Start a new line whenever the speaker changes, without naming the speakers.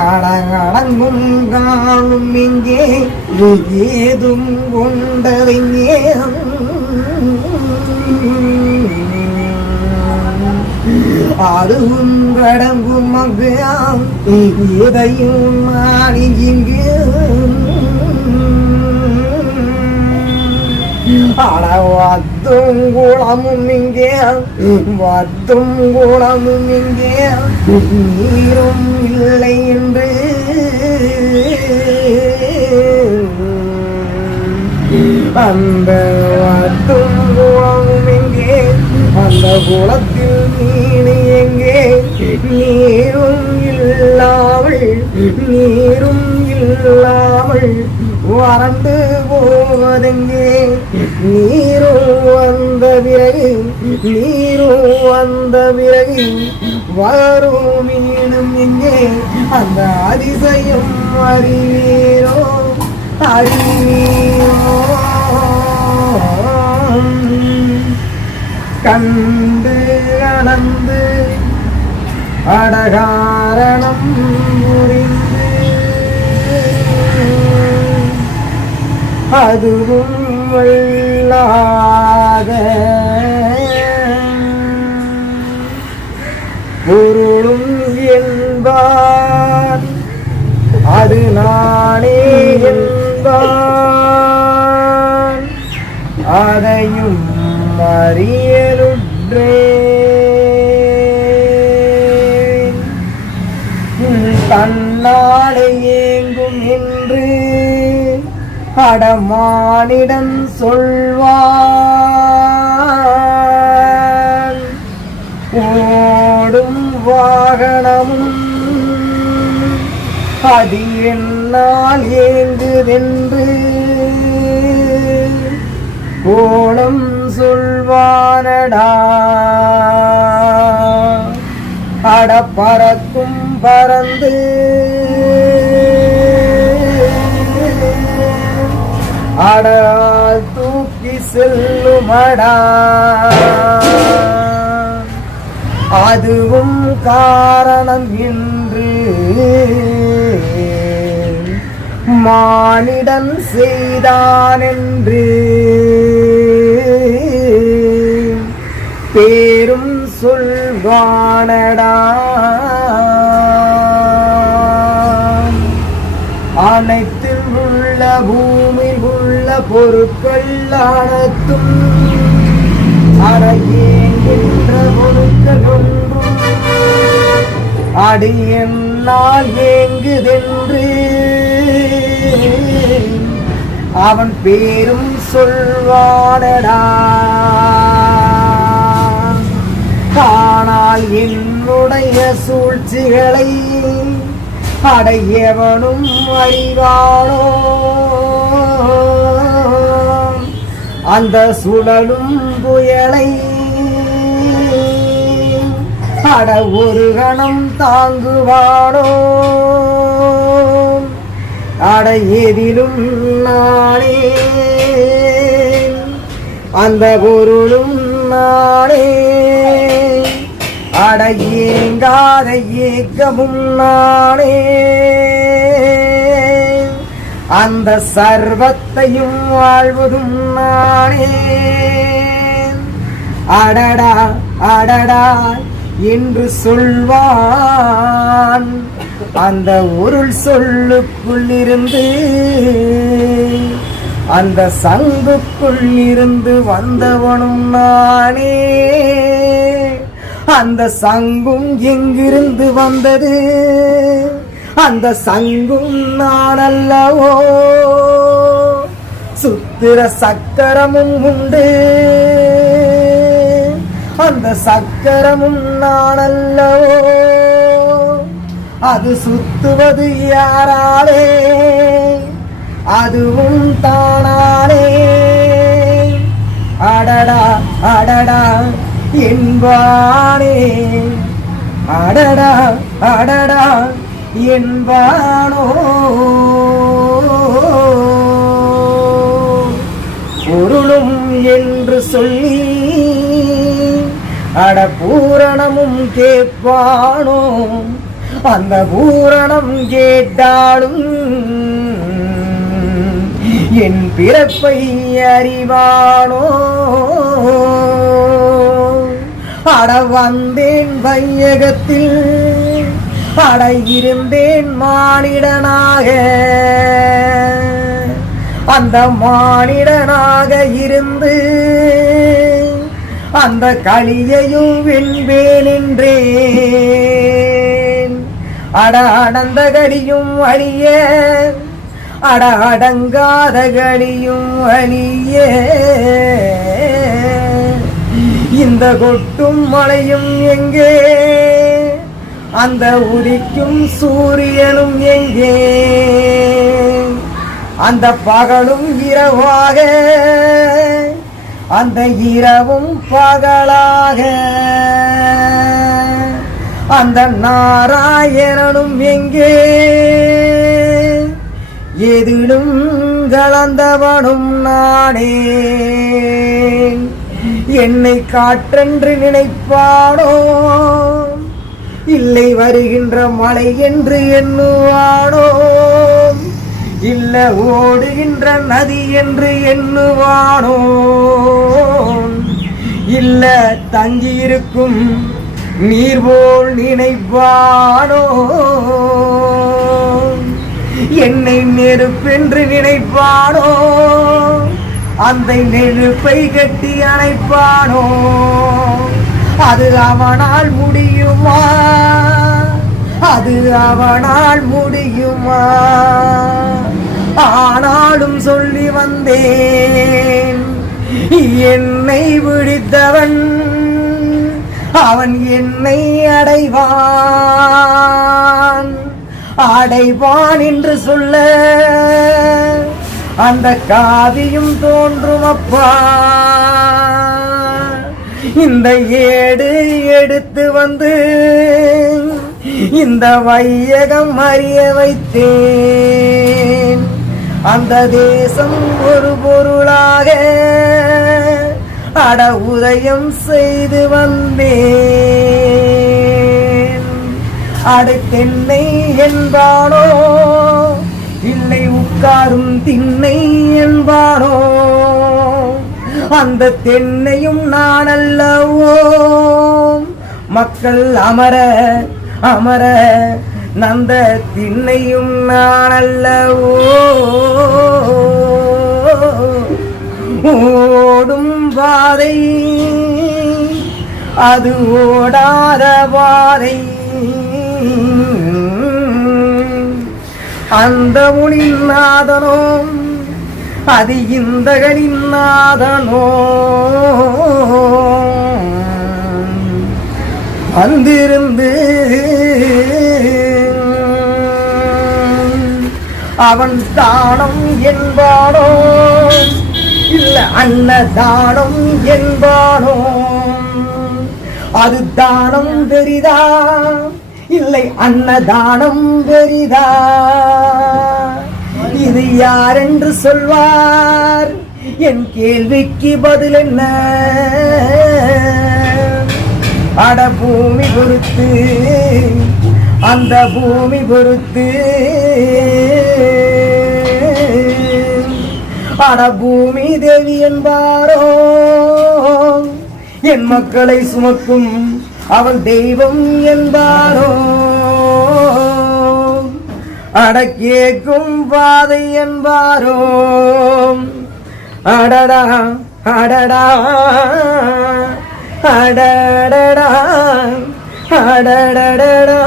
அடங்கடங்கும் காணும் இங்கே ஏதும் கொண்டறிங்கே அதுவும் கடங்கும் மகையாம் எதையும் மாறி இங்கு அட வத்தும் குளமும் இங்கே வத்தும் குளமும் இங்கே நீரும் இல்லை என்று அந்த வத்தும் குளமும் எங்கே அந்த குளத்தில் மீன் எங்கே நீரும் இல்லாமல் நீரும் இல்லாமல் வறண்டு போவதெங்கே? நீரும் வந்த பிறகு நீரும் வந்த பிறகு வரும் மீனும் எங்கே அந்த அதிசயம் அறிவீரோ? அறிவீரோ? கண்டு அளந்து அடகாரணம் புரிந்து அதுவும் வல்லாத பொருளும் என்பார். அது நானே என்பார். அதையும் அறியலுற்றே. தன்னாலேயே அடமானிடம் சொல்வான் ஓடும் வாகனமும் அது என்னால் ஏங்குதென்று கோணம் சொல்வானடா. அட பறக்கும் பறந்து கடலால் தூக்கி செல்லுமடா. அதுவும் காரணம் இன்று. மானிடன் செய்தானென்று. பேரும் சொல்வானடா. அனைத்தில் உள்ள பூ பொருட்கள் அனைத்தும் அறையேங்கின்ற பொருட்கள் ஒன்றும் அடி என்னால் ஏங்குதென்று அவன் பேரும் சொல்வானடா. ஆனால் என்னுடைய சூழ்ச்சிகளை அடையவனும் அறிவானோ. அந்த சுழலும் புயலை. அட ஒரு கணம் தாங்குவானோ? அட எதிலும் நானே. அந்த பொருளும் நானே. அட ஏங்காத ஏக்கமும் நானே. அந்த சர்வத்தையும் வாழ்வதும் நானே. அடடா அடடா என்று சொல்வான். அந்த உருள் சொல்லுக்குள் இருந்து அந்த சங்குக்குள் இருந்து வந்தவனும் நானே. அந்த சங்கும் எங்கிருந்து வந்தது? அந்த சங்கும் நான் அல்லவோ சுத்திர சக்கரமும் உண்டு. அந்த சக்கரமும் நான் அல்லவோ அது சுத்துவது யாராலே? அதுவும் தானாலே. அடடா அடடா என்பானே அடடா அடடா. என்பானோ? பொருளும் என்று சொல்லி அட பூரணமும் கேட்பானோ? அந்த பூரணம் கேட்டாலும் என் பிறப்பை அறிவானோ? அட வந்தேன் வையகத்தில் படையிருந்தேன் மானிடனாக. அந்த மானிடனாக இருந்து அந்த களியையும் வென்பேன் என்றேன் அட அடந்த கலியும் அழிய அட அடங்காத கலியும் அழிய. இந்த கொட்டும் மழையும் எங்கே? அந்த உதிக்கும் சூரியனும் எங்கே? அந்த பகலும் இரவாக அந்த இரவும் பகலாக. அந்த நாராயணனும் எங்கே? எதிலும் கலந்தவனும் நானே. என்னை காற்றென்று நினைப்பானோ? இல்லை வருகின்ற மழை என்று எண்ணுவானோ இல்ல ஓடுகின்ற நதி என்று எண்ணுவானோ இல்ல தங்கியிருக்கும் நீர் போல் நினைப்பானோ. என்னை நெருப்பென்று நினைப்பானோ. அந்த நெருப்பை கட்டி அணைப்பானோ. அது அவனால் முடியுமா? அது அவனால் முடியுமா? ஆனாலும் சொல்லி வந்தேன் என்னை விழித்தவன் அவன் என்னை அடைவான். அடைவான் என்று சொல்ல அந்த காவியும் தோன்றும் அப்பா. இந்த ஏடு எடுத்து வந்து இந்த வையகம் அறிய வைத்தேன். அந்த தேசம் ஒரு பொருளாக அட உதயம் செய்து வந்தேன். அடை என்பானோ? இல்லை உட்காரும் திண்ணை என்பானோ? அந்த தென்னையும் நான் அல்லவோ மக்கள் அமர அமர நந்த திண்ணையும் நான் அல்லவோ ஓடும் பாதை அது ஓடாத பாதை அந்த முனின் அது இந்தகனின் நாதனோ. வந்திருந்து அவன் தானம் என்பானோ? இல்ல அன்னதானம் என்பானோ? அது தானம் பெரிதா? இல்லை அன்னதானம் பெரிதா? இது யார் என்று சொல்வார்? என் கேள்விக்கு பதில் என்ன? அட பூமி பொறுத்து அந்த பூமி பொறுத்து. அட பூமி தேவி என்பாரோ? என் மக்களை சுமக்கும் அவள் தெய்வம் என்பாரோ? அட கேக்கும் பாதை என்பாரோ அடடா அடடா அடடடா அடடடடா